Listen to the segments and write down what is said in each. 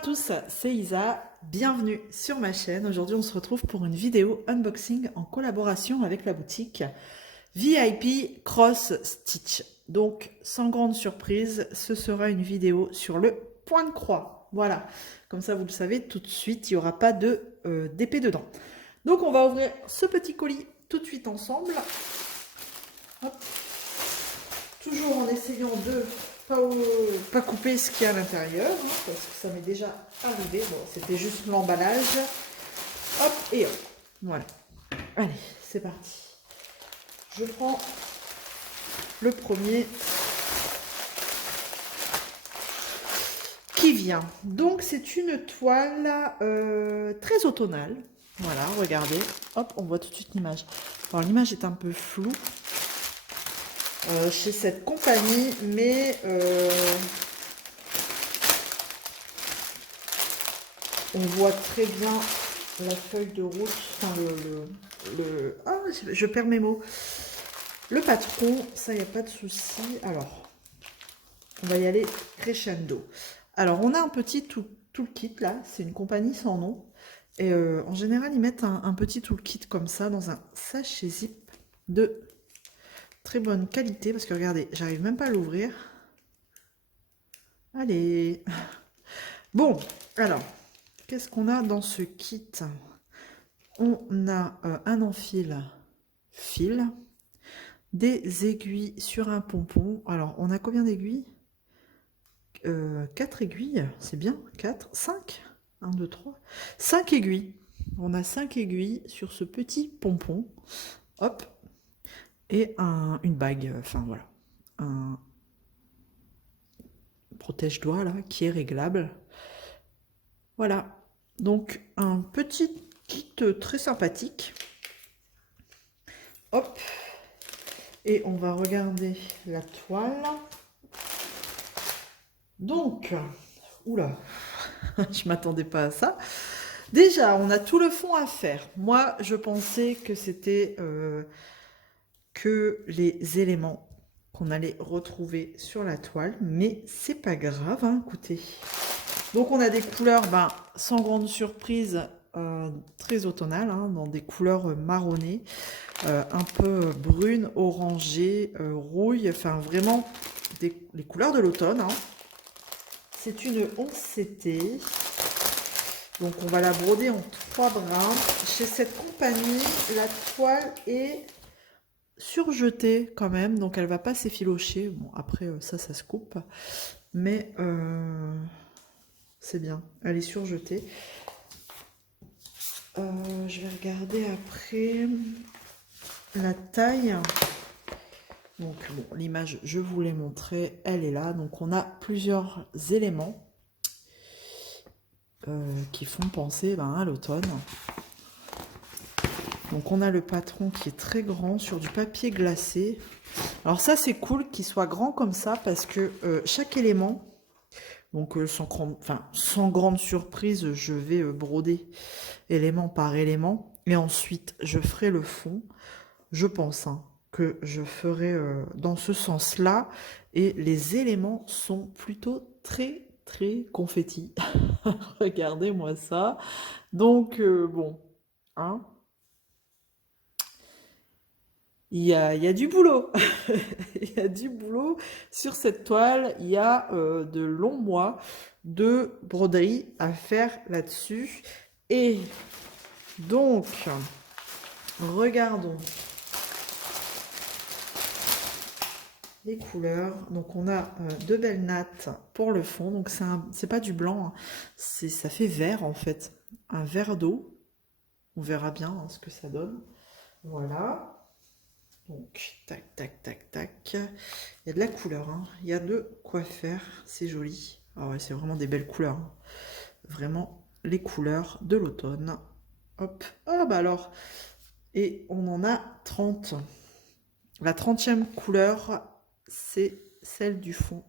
à tous, c'est Isa, bienvenue sur ma chaîne. Aujourd'hui on se retrouve pour une vidéo unboxing en collaboration avec la boutique VIP Cross Stitch. Donc sans grande surprise, ce sera une vidéo sur le point de croix. Voilà, comme ça vous le savez tout de suite, il n'y aura pas d'épée dedans. Donc on va ouvrir ce petit colis tout de suite ensemble. Hop. Toujours en essayant de pas couper ce qu'il y a à l'intérieur, hein, parce que ça m'est déjà arrivé. Bon, c'était juste l'emballage. Hop, et hop. Voilà. Allez, c'est parti. Je prends le premier qui vient. Donc, c'est une toile très automnale. Voilà, regardez. Hop, on voit tout de suite l'image. Alors, l'image est un peu floue. Chez cette compagnie, mais on voit très bien la feuille de route, enfin ah, je perds mes mots. Le patron, ça, il n'y a pas de souci. Alors, on va y aller crescendo. Alors, on a un petit toolkit là, c'est une compagnie sans nom. Et en général, ils mettent un petit toolkit comme ça dans un sachet zip de très bonne qualité, parce que regardez, j'arrive même pas à l'ouvrir. Allez. Bon, alors, qu'est-ce qu'on a dans ce kit? On a un enfil fil, des aiguilles sur un pompon. Alors, on a combien d'aiguilles? 4 aiguilles, c'est bien. 4, 5, 1, 2, 3, 5 aiguilles. On a 5 aiguilles sur ce petit pompon. Hop. Et une bague, enfin voilà, un protège-doigt là qui est réglable. Voilà, donc un petit kit très sympathique. Hop, et on va regarder la toile. Donc, oula, je m'attendais pas à ça. Déjà, on a tout le fond à faire. Moi, je pensais que c'était que les éléments qu'on allait retrouver sur la toile, mais c'est pas grave, hein, écoutez. Donc on a des couleurs, sans grande surprise, très automnales, hein, dans des couleurs marronnées, un peu brunes, orangées, rouille, enfin vraiment les couleurs de l'automne. Hein. C'est une 11CT, donc on va la broder en 3 brins. Chez cette compagnie, la toile est surjetée quand même, donc elle va pas s'effilocher. Bon, après ça se coupe, mais c'est bien, elle est surjetée. Je vais regarder après la taille. Donc bon, l'image, je vous l'ai montrée, elle est là. Donc on a plusieurs éléments qui font penser à l'automne. Donc on a le patron qui est très grand sur du papier glacé. Alors ça c'est cool qu'il soit grand comme ça parce que chaque élément, donc sans grande surprise, je vais broder élément par élément et ensuite je ferai le fond. Je pense que je ferai dans ce sens-là et les éléments sont plutôt très confetti. Regardez-moi ça. Donc bon, hein. Il y a du boulot. Il y a du boulot sur cette toile. Il y a de longs mois de broderie à faire là-dessus. Et donc, regardons les couleurs. Donc, on a deux belles nattes pour le fond. Donc, c'est pas du blanc. Hein. Ça fait vert en fait. Un vert d'eau. On verra bien ce que ça donne. Voilà. Donc, tac, tac, tac, tac. Il y a de la couleur, hein. Il y a de quoi faire. C'est joli. Ah ouais, c'est vraiment des belles couleurs. Hein. Vraiment les couleurs de l'automne. Hop. Ah bah alors. Et on en a 30. La 30e couleur, c'est celle du fond.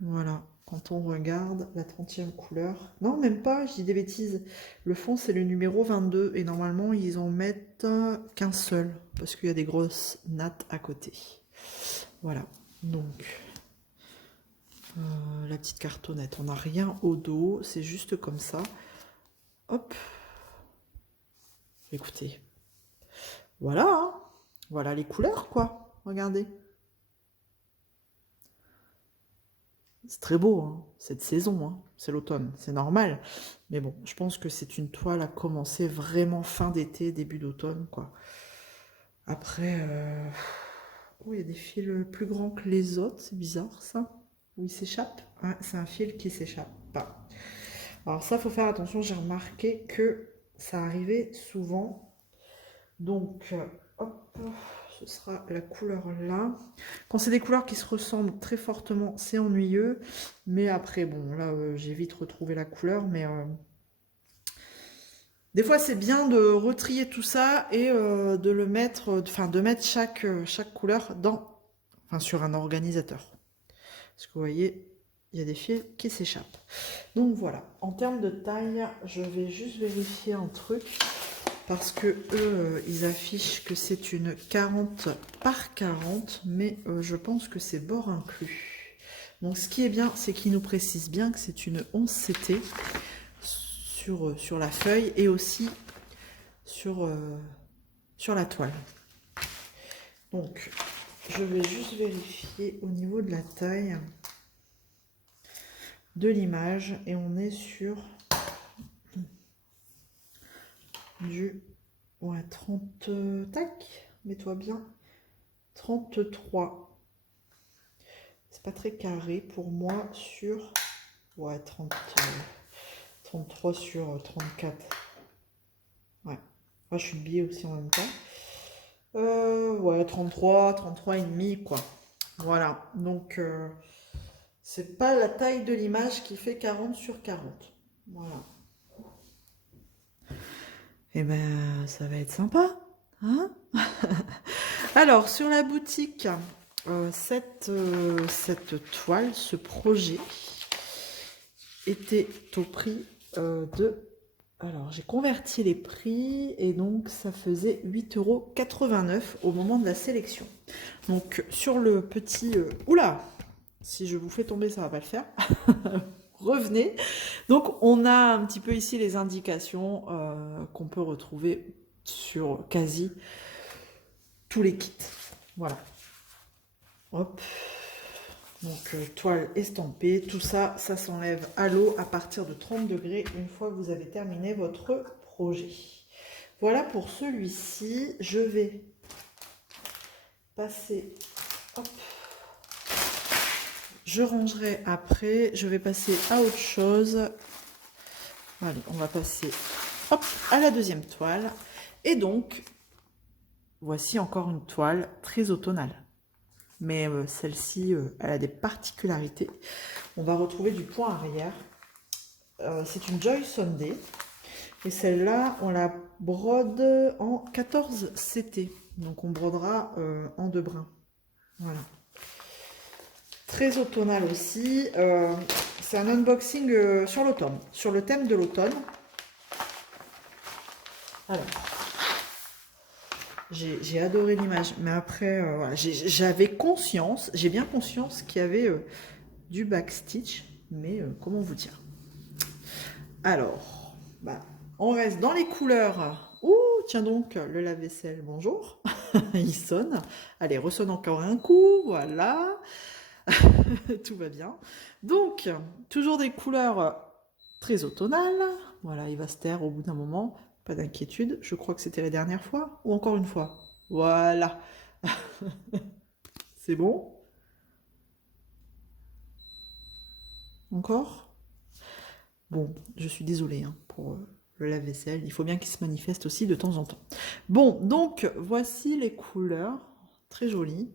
Voilà. Quand on regarde la 30e couleur. Non, même pas, je dis des bêtises. Le fond, c'est le numéro 22. Et normalement, ils en mettent qu'un seul. Parce qu'il y a des grosses nattes à côté. Voilà. Donc, La petite cartonnette. On n'a rien au dos, c'est juste comme ça. Hop. Écoutez. Voilà, hein. Voilà les couleurs, quoi. Regardez. C'est très beau, hein, cette saison, hein. C'est l'automne, c'est normal. Mais bon, je pense que c'est une toile à commencer vraiment fin d'été, début d'automne, quoi. Après, oh, il y a des fils plus grands que les autres, c'est bizarre, ça. Où il s'échappe. Ah, c'est un fil qui s'échappe pas. Alors ça, faut faire attention, j'ai remarqué que ça arrivait souvent. Donc, hop, ce sera la couleur là. Quand c'est des couleurs qui se ressemblent très fortement, c'est ennuyeux. Mais après, bon, là, j'ai vite retrouvé la couleur. Mais des fois, c'est bien de retrier tout ça et de le mettre, enfin, de mettre chaque couleur sur un organisateur. Parce que vous voyez, il y a des fils qui s'échappent. Donc voilà, en termes de taille, je vais juste vérifier un truc. Parce que eux, ils affichent que c'est une 40 par 40, mais je pense que c'est bord inclus. Donc ce qui est bien, c'est qu'ils nous précisent bien que c'est une 11 CT sur la feuille et aussi sur la toile. Donc je vais juste vérifier au niveau de la taille de l'image et on est sur du 30, tac, mets-toi bien, 33. C'est pas très carré pour moi sur 33 sur 34. Ouais, moi je suis biais aussi en même temps. Ouais, 33 et demi quoi. Voilà, donc c'est pas la taille de l'image qui fait 40 sur 40. Voilà. Et ben ça va être sympa, hein. Alors sur la boutique, cette toile, ce projet était au prix de... Alors j'ai converti les prix et donc ça faisait 8,89 € au moment de la sélection. Donc sur le petit... oula, si je vous fais tomber ça va pas le faire. Revenez. Donc on a un petit peu ici les indications qu'on peut retrouver sur quasi tous les kits. Voilà. Hop. Donc toile estampée, tout ça, ça s'enlève à l'eau à partir de 30 degrés une fois que vous avez terminé votre projet. Voilà pour celui-ci. Je vais passer... Hop. Je rangerai après, je vais passer à autre chose. Allez, on va passer hop, à la deuxième toile. Et donc, voici encore une toile très automnale. Mais celle-ci, elle a des particularités. On va retrouver du point arrière. C'est une Joy Sunday. Et celle-là, on la brode en 14 CT. Donc on brodera en 2 brins. Voilà. Très automnal aussi. C'est un unboxing sur l'automne, sur le thème de l'automne. Alors, j'ai adoré l'image, mais après, voilà, j'avais conscience, j'ai bien conscience qu'il y avait du backstitch, mais comment vous dire? Alors, bah, on reste dans les couleurs. Ouh, tiens donc, le lave-vaisselle, bonjour. Il sonne. Allez, ressonne encore un coup, voilà. Tout va bien. Donc, toujours des couleurs très automnales. Voilà, il va se taire au bout d'un moment. Pas d'inquiétude. Je crois que c'était la dernière fois. Ou encore une fois. Voilà. C'est bon. Encore. Bon, je suis désolée hein, pour le lave-vaisselle. Il faut bien qu'il se manifeste aussi de temps en temps. Bon, donc, voici les couleurs. Très jolies.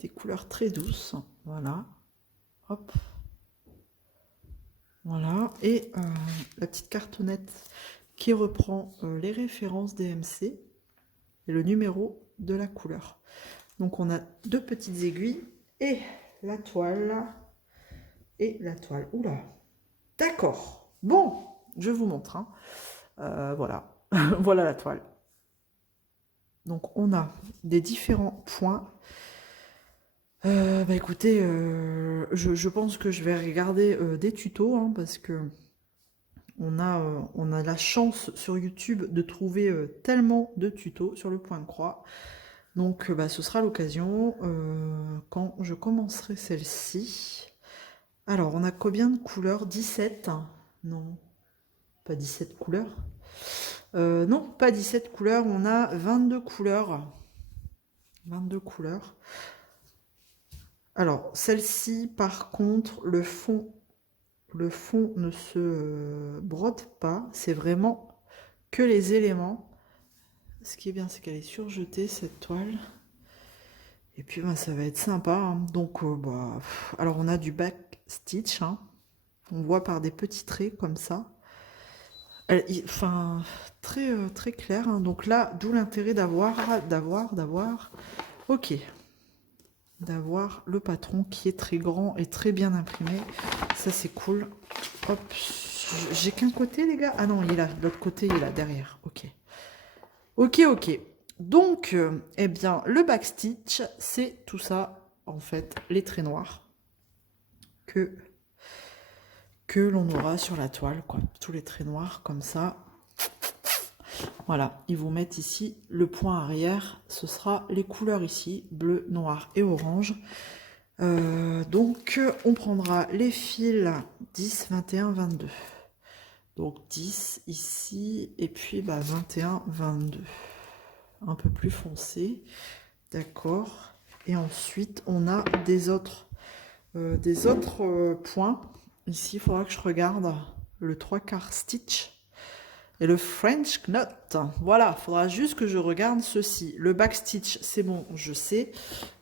Des couleurs très douces. Voilà. Hop. Voilà. Et la petite cartonnette qui reprend les références DMC et le numéro de la couleur. Donc on a 2 petites aiguilles et la toile. Et la toile. Oula. D'accord. Bon, je vous montre. Hein. Voilà. Voilà la toile. Donc on a des différents points. Bah écoutez, je pense que je vais regarder des tutos, hein, parce que on a la chance sur YouTube de trouver tellement de tutos sur le point de croix. Donc bah, ce sera l'occasion quand je commencerai celle-ci. Alors on a combien de couleurs? 17? Non, pas 17 couleurs. Non, pas 17 couleurs, on a 22 couleurs. 22 couleurs. Alors, celle-ci, par contre, le fond ne se brode pas. C'est vraiment que les éléments. Ce qui est bien, c'est qu'elle est surjetée, cette toile. Et puis, bah, ça va être sympa, hein. Donc, bah, alors, on a du back stitch, hein. On voit par des petits traits comme ça. Enfin, très clair, hein. Donc là, d'où l'intérêt ok, d'avoir le patron qui est très grand et très bien imprimé. Ça, c'est cool. Hop, j'ai qu'un côté, les gars. Ah non, il est là. De l'autre côté, il est là, derrière. Ok. Ok. Donc, eh bien, le backstitch, c'est tout ça, en fait, les traits noirs que l'on aura sur la toile, quoi. Tous les traits noirs, comme ça. Voilà, ils vous mettent ici le point arrière. Ce sera les couleurs ici, bleu, noir et orange. Donc, on prendra les fils 10, 21, 22. Donc 10 ici, et puis bah, 21, 22. Un peu plus foncé. D'accord. Et ensuite, on a des autres points. Ici, il faudra que je regarde le 3/4 stitch et le French knot. Voilà, il faudra juste que je regarde ceci. Le back stitch, c'est bon, je sais.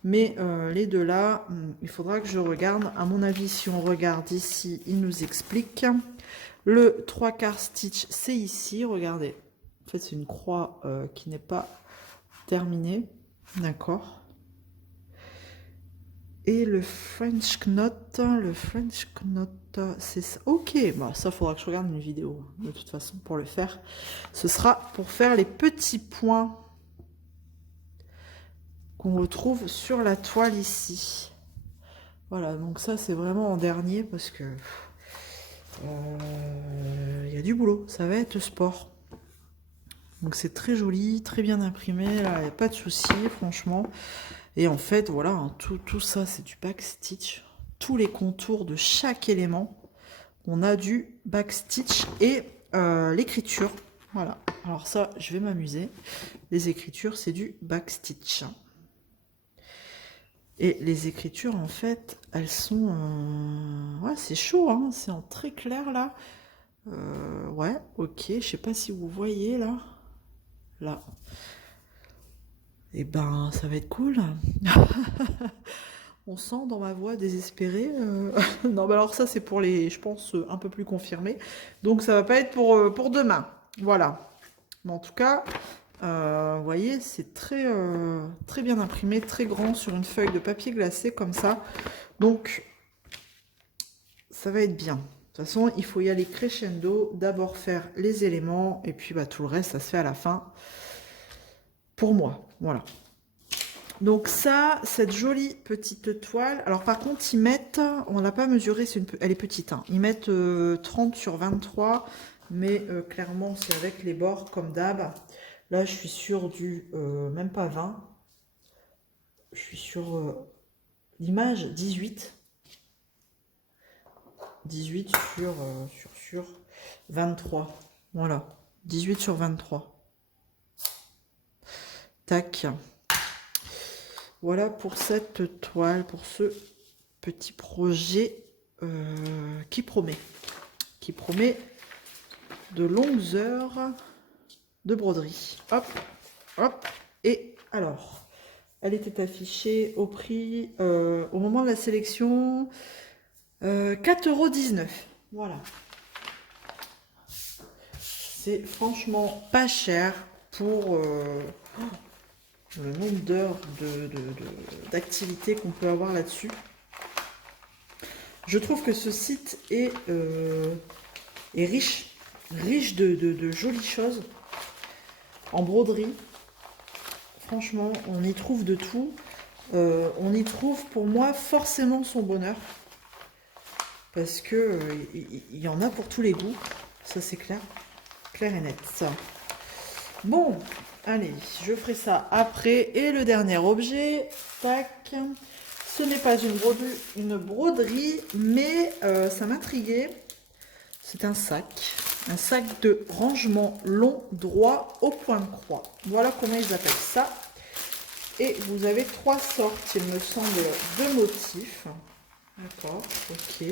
Mais les deux là, il faudra que je regarde. À mon avis, si on regarde ici, il nous explique. Le 3/4 stitch, c'est ici, regardez. En fait, c'est une croix qui n'est pas terminée. D'accord. Et le French knot, c'est ça. Ok, bah, ça, faudra que je regarde une vidéo, de toute façon, pour le faire. Ce sera pour faire les petits points qu'on retrouve sur la toile ici. Voilà, donc ça, c'est vraiment en dernier, parce que il y a du boulot, ça va être sport. Donc c'est très joli, très bien imprimé, là, il n'y a pas de souci, franchement. Et en fait, voilà, hein, tout ça, c'est du backstitch. Tous les contours de chaque élément, on a du backstitch et l'écriture. Voilà, alors ça, je vais m'amuser. Les écritures, c'est du backstitch. Et les écritures, en fait, elles sont... Ouais, c'est chaud, hein, c'est en très clair, là. Ouais, ok, je sais pas si vous voyez, là. Là. Et ben, ça va être cool. On sent dans ma voix désespérée. Non, bah alors ça, c'est pour les, je pense, un peu plus confirmés. Donc, ça va pas être pour demain. Voilà. Mais en tout cas, vous voyez, c'est très bien imprimé, très grand sur une feuille de papier glacé comme ça. Donc, ça va être bien. De toute façon, il faut y aller crescendo. D'abord faire les éléments et puis bah, tout le reste, ça se fait à la fin. Pour moi, voilà. Donc ça, cette jolie petite toile. Alors par contre, ils mettent, on l'a pas mesuré, elle est petite. Hein. Ils mettent 30 sur 23, mais clairement, c'est avec les bords comme d'hab. Là, je suis sur du même pas 20. Je suis sur l'image 18. 18 sur 23. Voilà. 18 sur 23. Tac. Voilà pour cette toile, pour ce petit projet qui promet de longues heures de broderie. Hop, hop. Et alors, elle était affichée au prix, au moment de la sélection, 4,19 €. Voilà. C'est franchement pas cher pour... le nombre d'heures d'activité qu'on peut avoir là-dessus. Je trouve que ce site est riche de jolies choses en broderie. Franchement, on y trouve de tout. on y trouve pour moi forcément son bonheur. Parce que il y en a pour tous les goûts. Ça c'est clair. Clair et net. Ça. Bon, allez, je ferai ça après. Et le dernier objet, tac. Ce n'est pas une broderie, mais ça m'intriguait. C'est un sac de rangement long, droit, au point de croix. Voilà comment ils appellent ça. Et vous avez 3 sortes, il me semble, de motifs. D'accord, ok.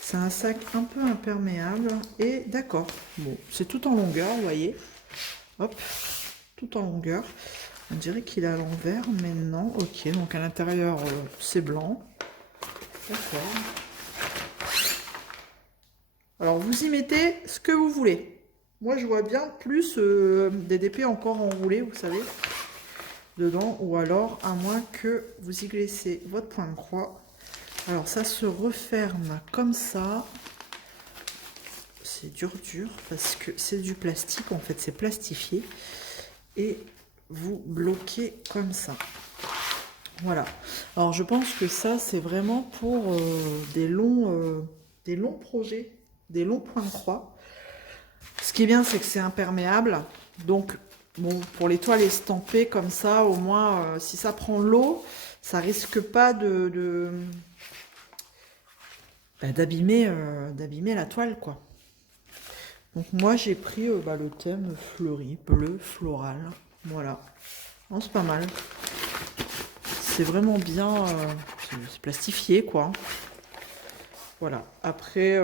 C'est un sac un peu imperméable. Et d'accord, bon, c'est tout en longueur, vous voyez. Hop, tout en longueur. On dirait qu'il est à l'envers, mais non. Ok, donc à l'intérieur, c'est blanc. D'accord. Alors, vous y mettez ce que vous voulez. Moi, je vois bien plus des DP encore enroulés, vous savez, dedans. Ou alors, à moins que vous y glissez votre point de croix. Alors, ça se referme comme ça. C'est dur, parce que c'est du plastique. En fait, c'est plastifié. Et vous bloquez comme ça. Voilà. Alors, je pense que ça, c'est vraiment pour des longs projets. Des longs points de croix. Ce qui est bien, c'est que c'est imperméable. Donc, bon, pour les toiles estampées comme ça, au moins, si ça prend l'eau, ça risque pas d'abîmer la toile, quoi. Donc, moi, j'ai pris le thème fleuri, bleu, floral. Voilà. Non, c'est pas mal. C'est vraiment bien. C'est plastifié, quoi. Voilà. Après...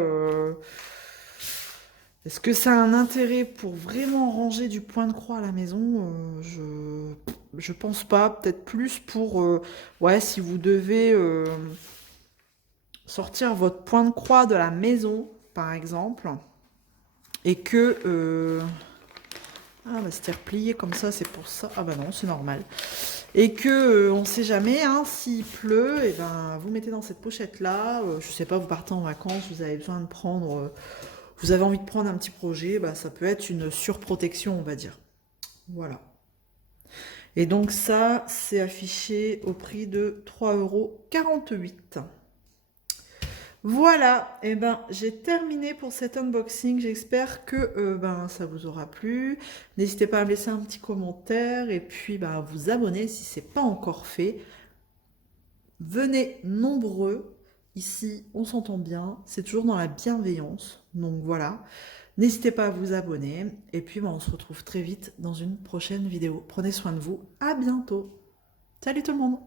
est-ce que ça a un intérêt pour vraiment ranger du point de croix à la maison? Je pense pas. Peut-être plus pour... ouais, si vous devez sortir votre point de croix de la maison, par exemple, et que... ah, bah c'était replié comme ça, c'est pour ça. Ah bah non, c'est normal. Et que on sait jamais, hein, s'il pleut, et ben vous mettez dans cette pochette-là. Je sais pas, vous partez en vacances, vous avez besoin de prendre... vous avez envie de prendre un petit projet, bah, ça peut être une surprotection, on va dire. Voilà. Et donc ça, c'est affiché au prix de 3,48 €. Voilà, et ben j'ai terminé pour cet unboxing. J'espère que ça vous aura plu. N'hésitez pas à me laisser un petit commentaire et puis à vous abonner si ce n'est pas encore fait. Venez nombreux. Ici, on s'entend bien. C'est toujours dans la bienveillance. Donc voilà. N'hésitez pas à vous abonner. Et puis, on se retrouve très vite dans une prochaine vidéo. Prenez soin de vous. À bientôt. Salut tout le monde.